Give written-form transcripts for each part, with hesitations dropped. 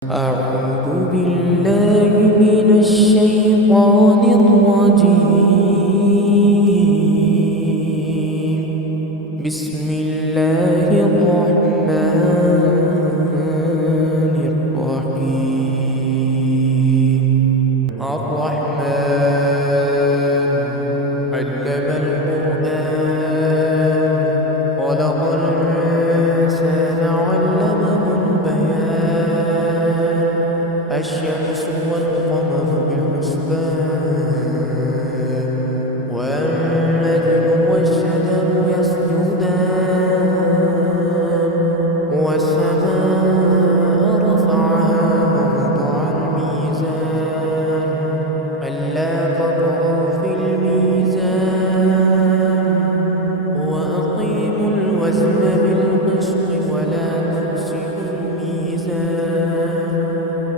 أعوذ بالله من الشيطان الرجيم. بسم الله الرحمن الرحيم. الرحمن علم القرآن خلق الإنسان علمه البيان. الشمس والقمر بحسبان والنجم والشجر يسجدان والسماء رفعها ووضع الميزان ألا تطغوا في الميزان وأقيموا الوزن بالقسط ولا تخسروا الميزان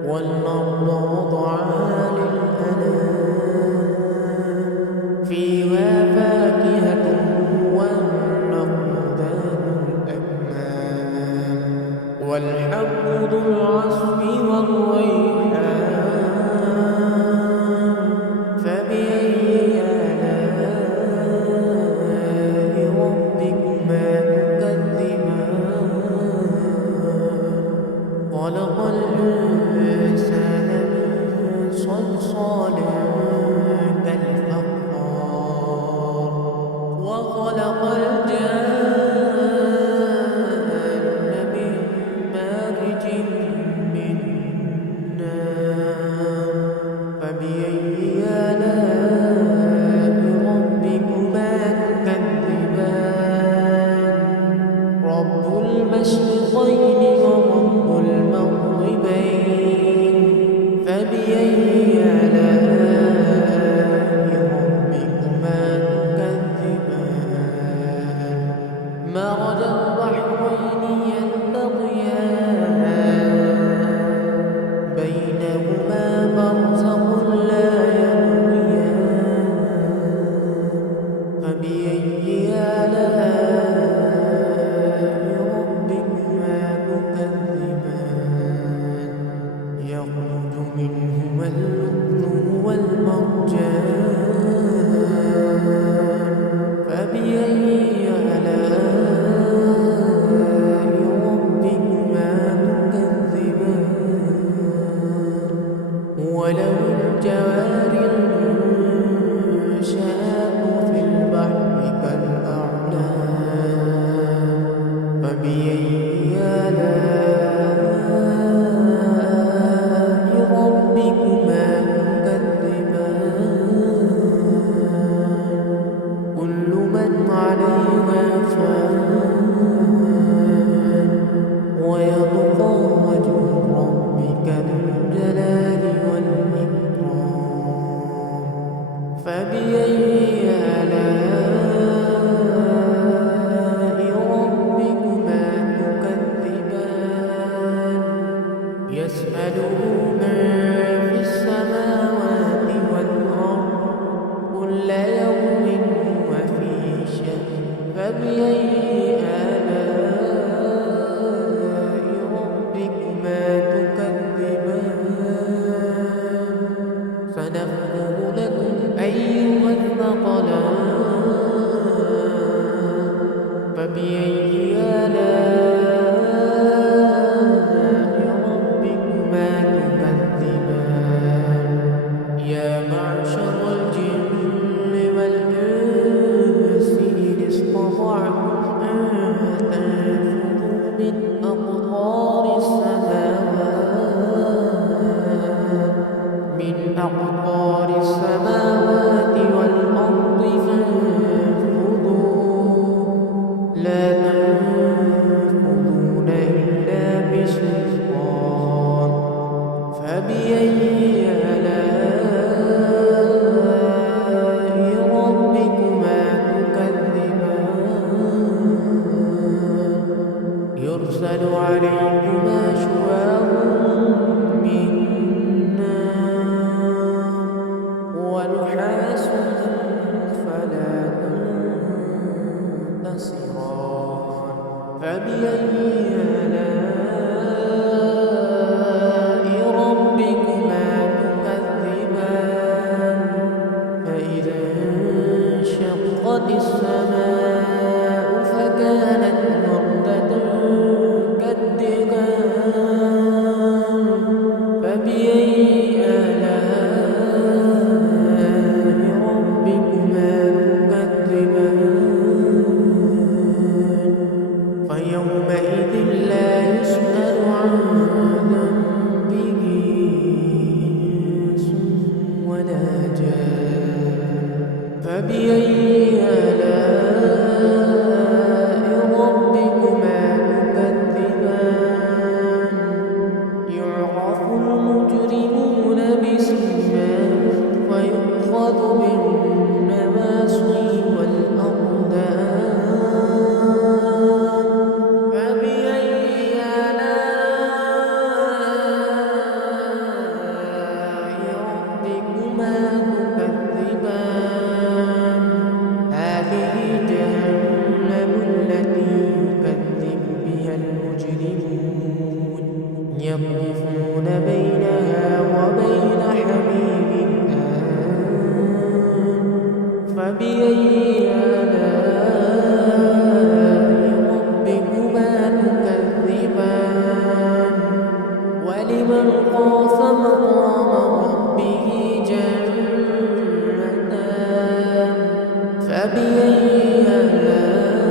والأرض وضعها للأنام فيها فاكهة والنخل ذات الأكمام والحب ذو العصف والريحان فبأي آلاء ربكما تكذبان خلق الإنسان من صلصال كالفخار وخلق الجان من مارج من نار فبأي آلاء ربكما تكذبان رب المشرقين ورب المغربين فبأي آلاء ربكما تكذبان مرج البحرين يلتقيان بينهما برزخ لا يبغيان فبأي آلاء ربكما تكذبان يخرج منهما اللؤلؤ والمرجان فبأي آلاء ربكما تكذبان وله الجوار المنشآت في البحر كالأعلام فبأي آلاء ربكما تكذبان كل من عليها فان ويبقى وجه ربك ذو الجلال والإكرام فبأي آلاء ربكما تكذبان يسأله من في السماوات والأرض كل يوم هو في شأن فبأي آلاء ربكما تكذبان سنفرغ لكم أيها الثقلان فبأي آلاء ربكما تكذبان يا معشر الجن والإنس إن استطعتم أن تنفذوا من أقطار السماوات والأرض فانفذوا لا تنفذون إلا بسلطان فبأي آلاء ربكما تكذبان يرسل عليكما شواظ من نار ونحاس فلا تنتصران فبأي آلاء المجرمون بسيماهم فيؤخذ بالنواصي والأقدام فبأي آلاء ربكما تكذبان هذه جهنم التي يكذب بها المجرمون يطوفون بينها وبين حميم آن فبأي آلاء ربكما تكذبان ولمن خاف مقام ربه جنتان فبأي آلاء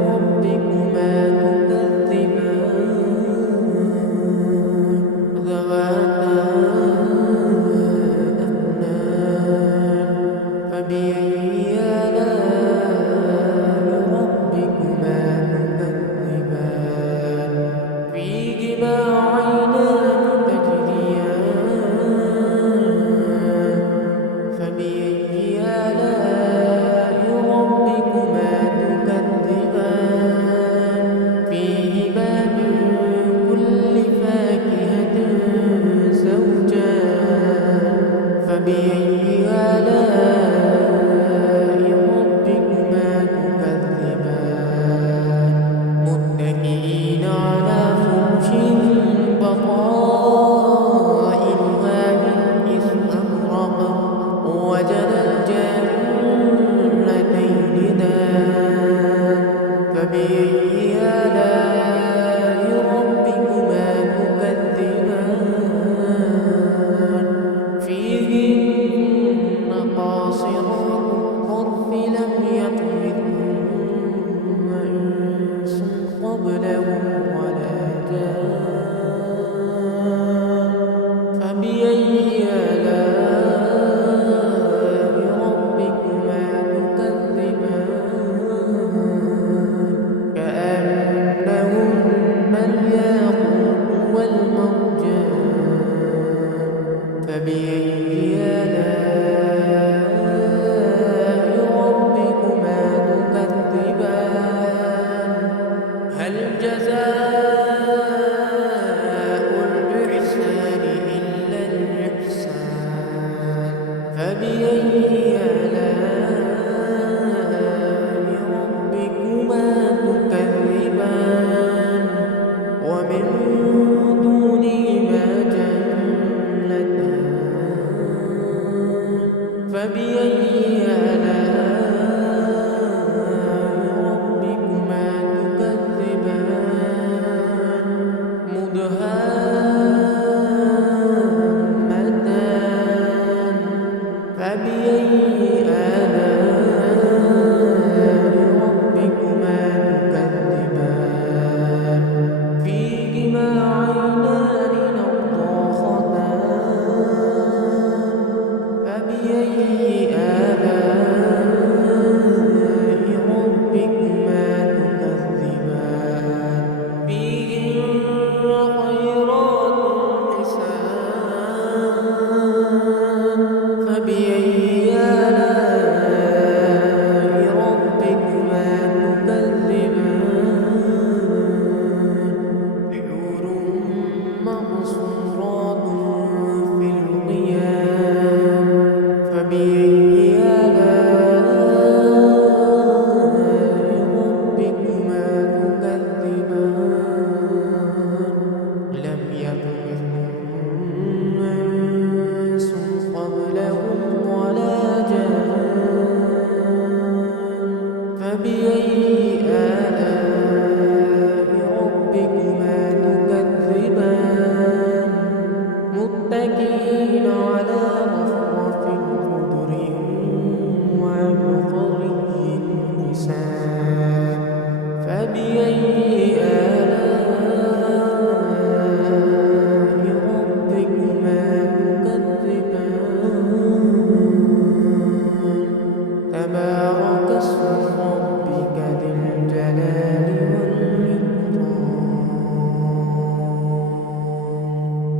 ربكما تكذبان ذواتا أفنان فبأي آلاء ربكما تكذبان فيهما عينان تجريان فبأي آلاء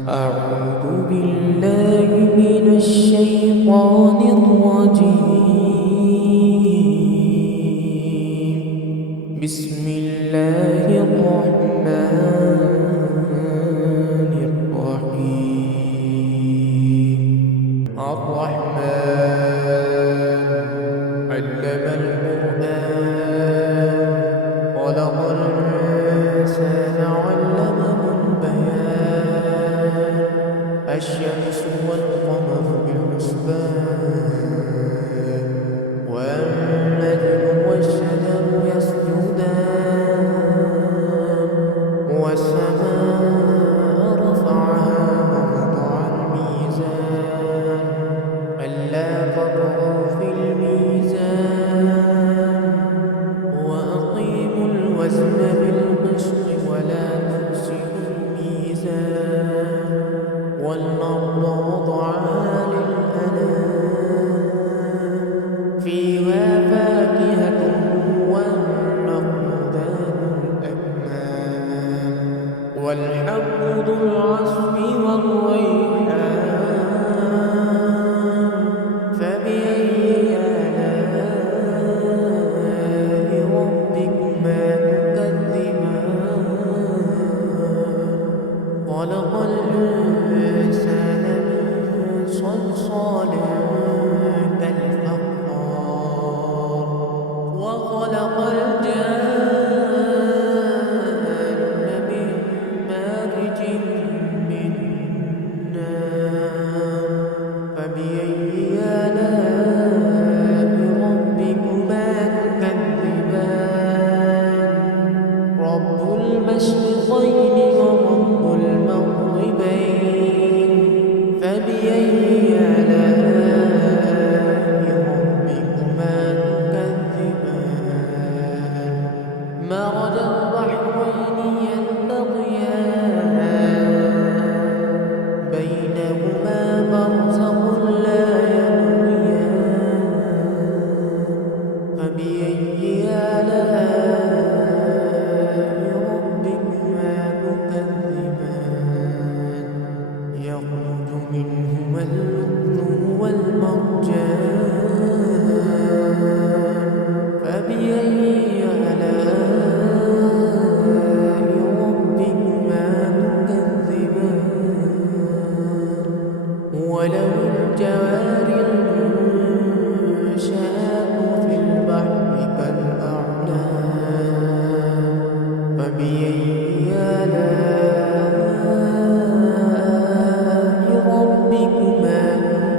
أعوذ بالله من الشيطان الرجيم. بسم الله الرحمن الرحيم. الرحمن علم القرآن خلق الإنسان علمه البيان. الشمس والقمر بحسبان والنجم والشجر يسجدان والسماء رفعها ووضع الميزان ألا تطغوا في الميزان وأقيموا الوزن بالقسط ولا تخسروا الميزان والأرض وضعها للأنام فيها فاكهة والنخل ذات الأكمام والحب ذو العصف والريحان فبأي آلاء ربكما تكذبان خلق الإنسان من صلصال كالفخار وخلق الجان من مارج من نار فبأي آلاء ربكما تكذبان رب المشرقين ورب المغربين فبأي آلاء ربكما تكذبان مرج البحرين يلتقيان بينهما برزخ لا يبغيان فبأي آلاء ربكما تكذبان يخرج منهما اللؤلؤ والمرجان فبأي آلاء ربكما تكذبان وله الجوار المنشآت في البحر كالأعلام فبأي آلاء ربكما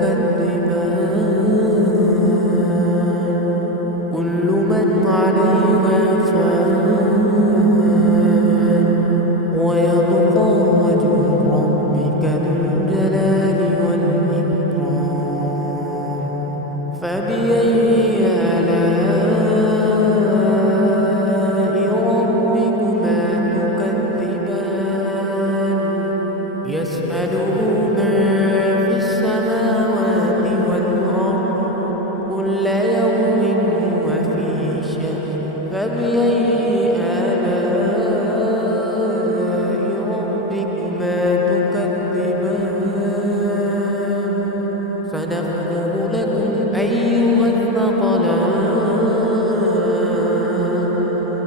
تكذبان كل من عليها فان ويبقى وجه ربك ذو الجلال والإكرام فبأي آلاء ربكما تكذبان يسأله من في السماوات والأرض كل يوم هو في شأن فبأي آلاء ربكما تكذبان سنفرغ لكم أيها الثقلان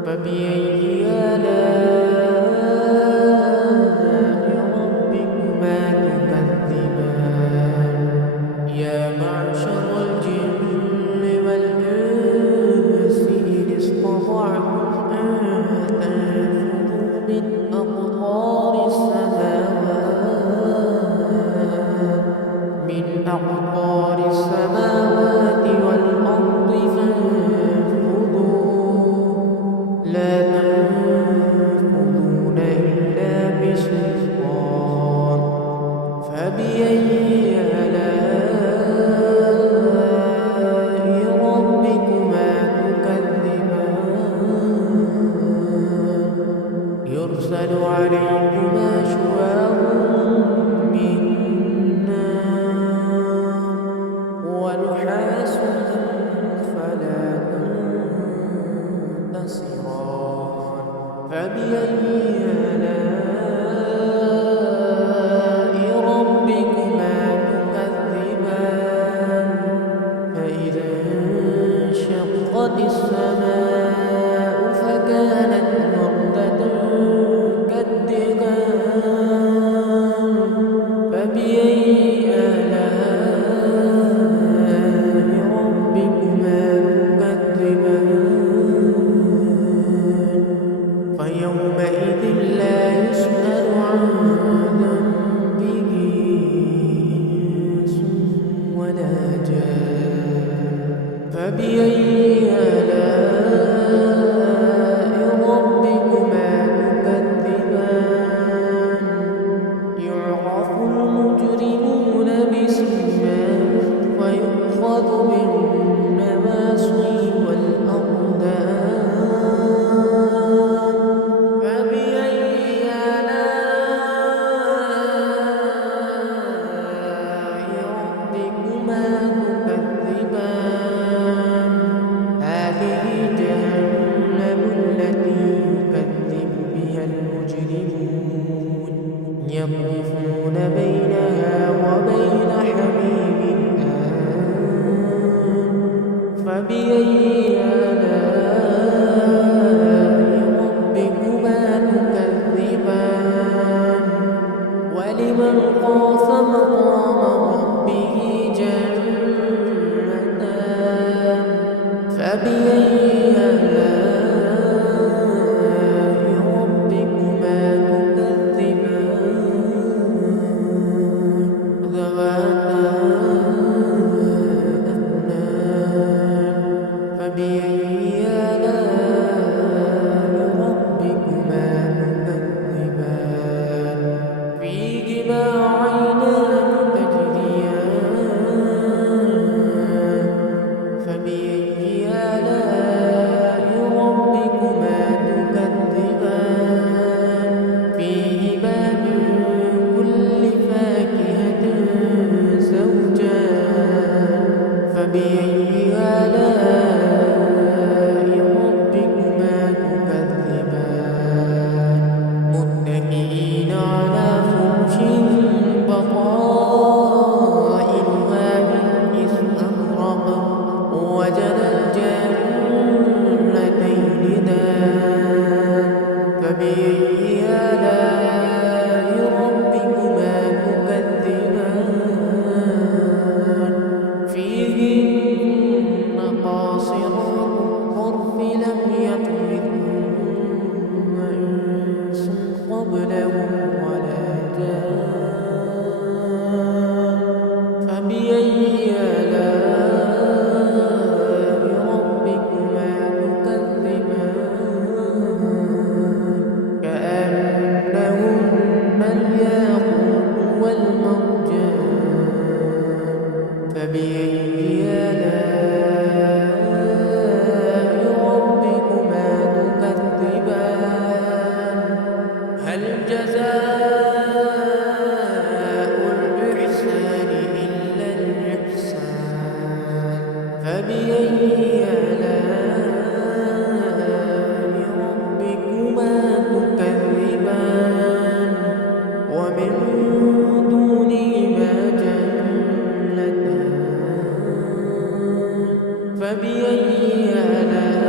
فبأي آلاء ربكما تكذبان يا معشر الجن والإنس إن استطعتم أن تنفذوا من أقطار السماوات والأرض فانفذوا لا تنفذون إلا بسلطان فبأي آلاء ربكما تكذبان يرسل عليكما شواظ من نار ونحاس فلا تنتصران فبأي آلاء يطوفون بينها وبين حميم آن فبأي آلاء ربكما تكذبان ولمن خاف مقام ربه جنتان فبأي آلاء ربكما تكذبان ذواتا أفنان فبأي آلاء ربكما تكذبان فيهما عينان تجريان فبأي آلاء ربكما تكذبان فيهما من كل فاكهة زوجان فبأي آلاء ربكما تكذبان متكئين على فرش بطائنها من استبرق وجنى الجنتين دان فبأي آلاء ربكما تكذبان فيهن قاصرات الطرف لم يطمثهن إنس قبلهم ولا جان فبأي آلاء ربكما تكذبان كأنهن الياقوت والمرجان فبأي آلاء ربكما تكذبان هل جزاء الإحسان إلا الإحسان فبأي آلاء ربكما تكذبان ومن دونهما جنتان فبأي آلاء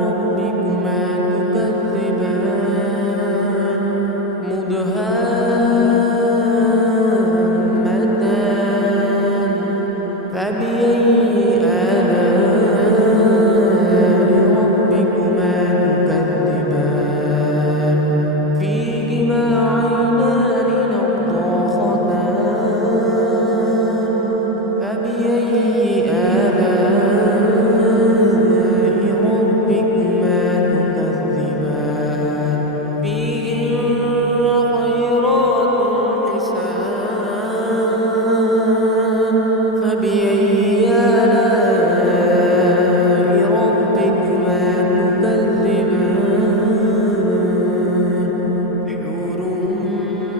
ربكما تكذبان مدهامتان فبأي آلاء ربكما تكذبان فيهما عينان نضاختان فبأي آلاء ربكما تكذبان فيهن خيرات حسان فبأي آلاء ربكما تكذبان حور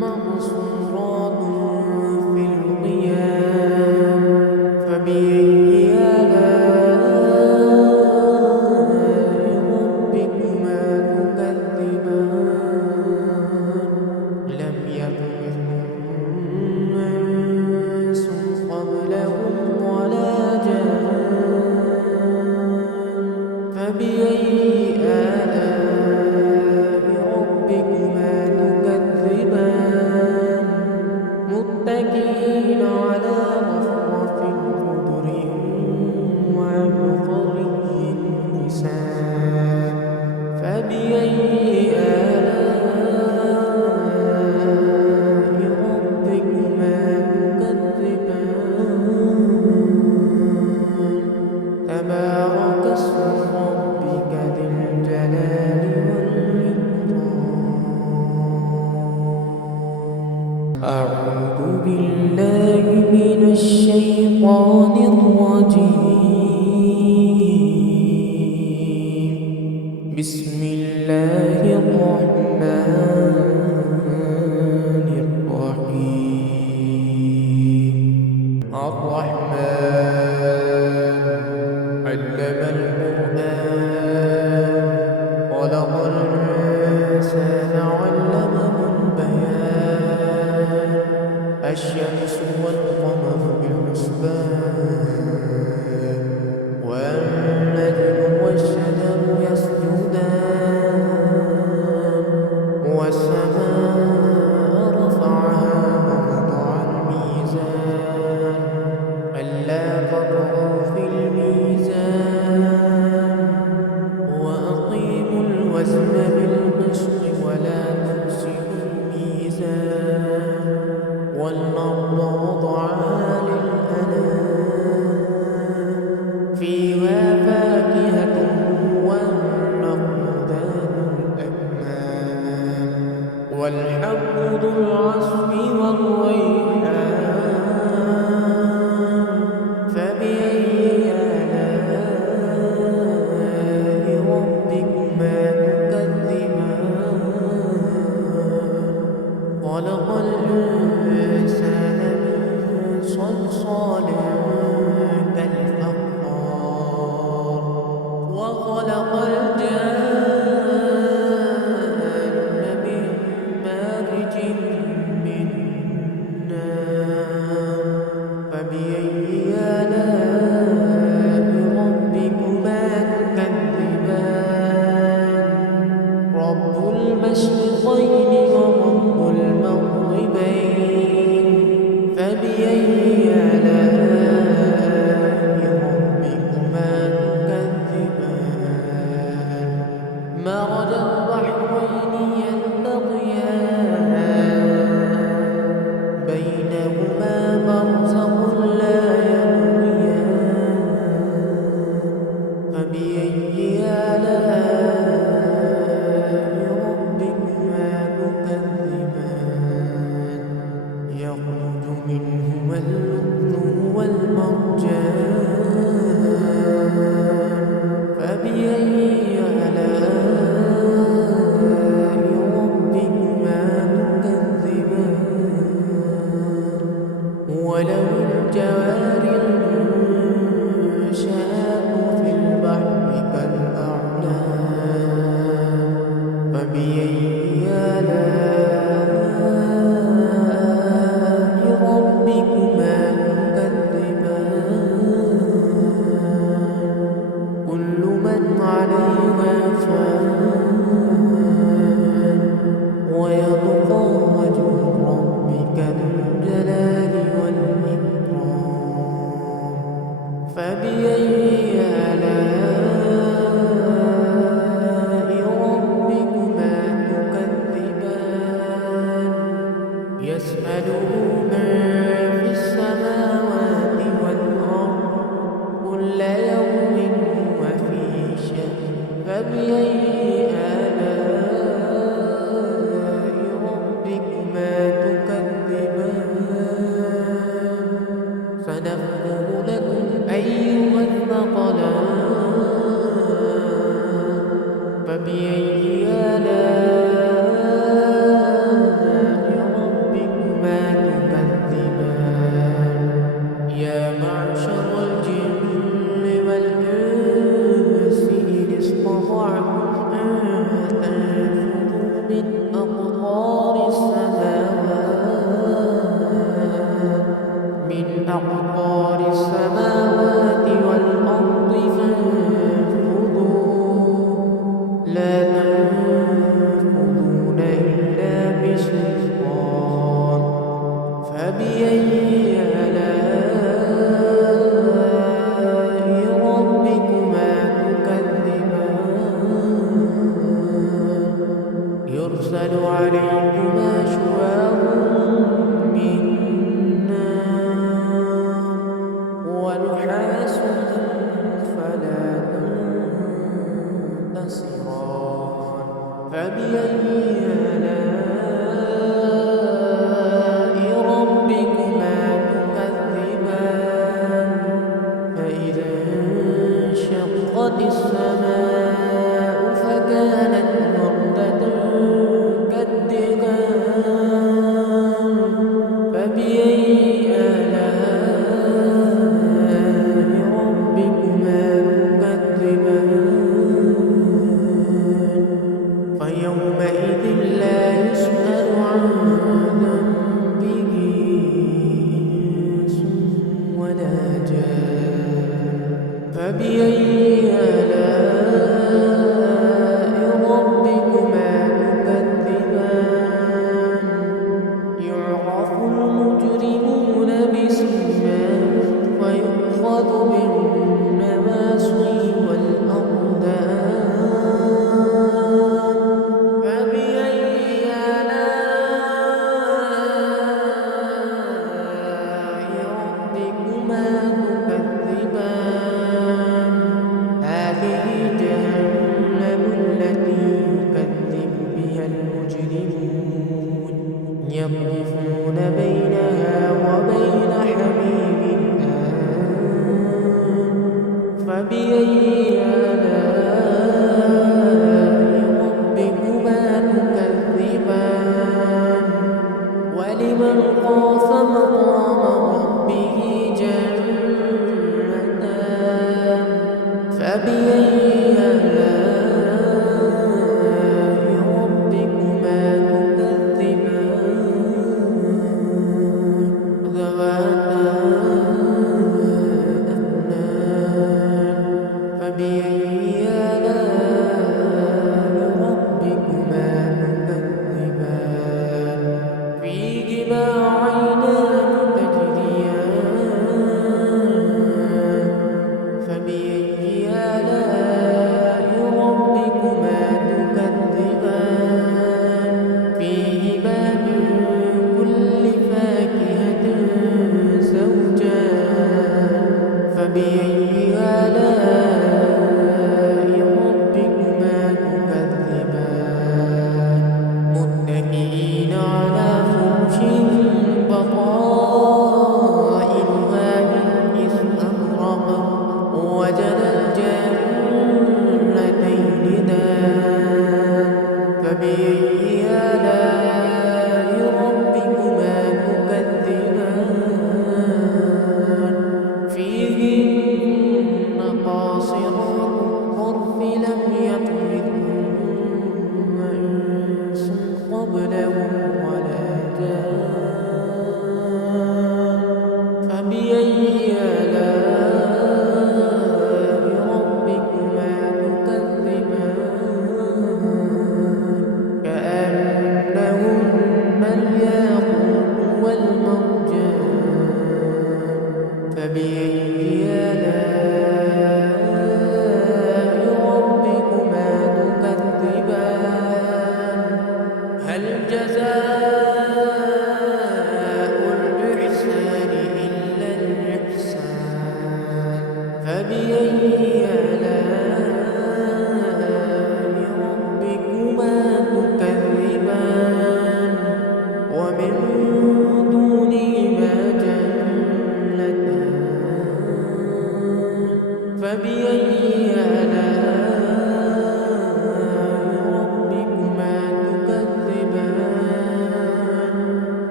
مقصورات في الخيام فبأي آلاء ربكما تكذبان لم يطمثهن إنس قبلهم ولا جان فبأي آلاء ربكما تكذبان متكئين على رفرف خضر وعبقري حسان فبأي آلاء ربكما تكذبان تبارك اسم ربك ذي الجلال والإكرام أعوذ بالله من الشيطان الرجيم بسم الله الرحمن الرحيم الرحمن علم القرآن خلق الإنسان علمه الشمس والقمر بحسبان والنجم والشجر يسجدان والسماء رفعها ووضع الميزان ألا تطغوا في الميزان وأقيموا الوزن بالقسط ولا تخسروا الميزان والأرض وضعها للأنام فيها فاكهة والنخل ذات الأكمام والحب ذو العصف والريحان فبأي آلاء ربكما تكذبان خلق الإنسان من صلصال كالفخار وخلق الجان من مارج من نار فبأي آلاء ربكما تكذبان رب المشرقين ورب المغربين فبأي آلاء ربكما تكذبان مرج البحرين يلتقيان بينهما برزخ لا يبغيان فبأي آلاء ربكما تكذبان يخرج منهما اللؤلؤ والمرجان فبأي آلاء ربكما تكذبان وله الجوار المنشآت في البحر كالأعلام فبأي آلاء ربكما تكذبان كل من عليها فان ويبقى وجه ربك ذو الجلال والإكرام فبأي آلاء ربكما تكذبان يسأله من في السماوات والأرض كل يوم هو في شأن فبأي آلاء ربكما تكذبان سنفرغ لكم أيها الثقلان فبأي آلاء ربكما تكذبان يا معشر الجن والإنس إن استطعتم أن تنفذوا من أقطار السماوات والأرض فانفذوا لا تنفذون إلا بسلطان فبأي آلاء ربكما تكذبان يرسل عليكما شواظ من نار ونحاس فلا تنتصران فبأي آلاء ربكما تكذبان فإذا انشقت السماء فكانت وردة كالدهان فبأي آلاء ربكما تكذبان فيومئذ لا يسمع يطوفون بينها وبين حميم آن فبأي آلاء ربكما تكذبان ولمن خاف مقام ربه جنتان فبأي آلاء ربكما تكذبان ذواتا أفنان فبأي آلاء ربكما تكذبان فيهما عينان تجريان فبأي آلاء ربكما تكذبان فيهما من كل فاكهة زوجان فبأي آلاء ربكما تكذبان متكئين على فرش بطائنها من استبرق وجنى الجنتين دان فبأي آلاء ربكما تكذبان فيهن قاصرات الطرف لم يطمثهن إنس قبلهم ولا جان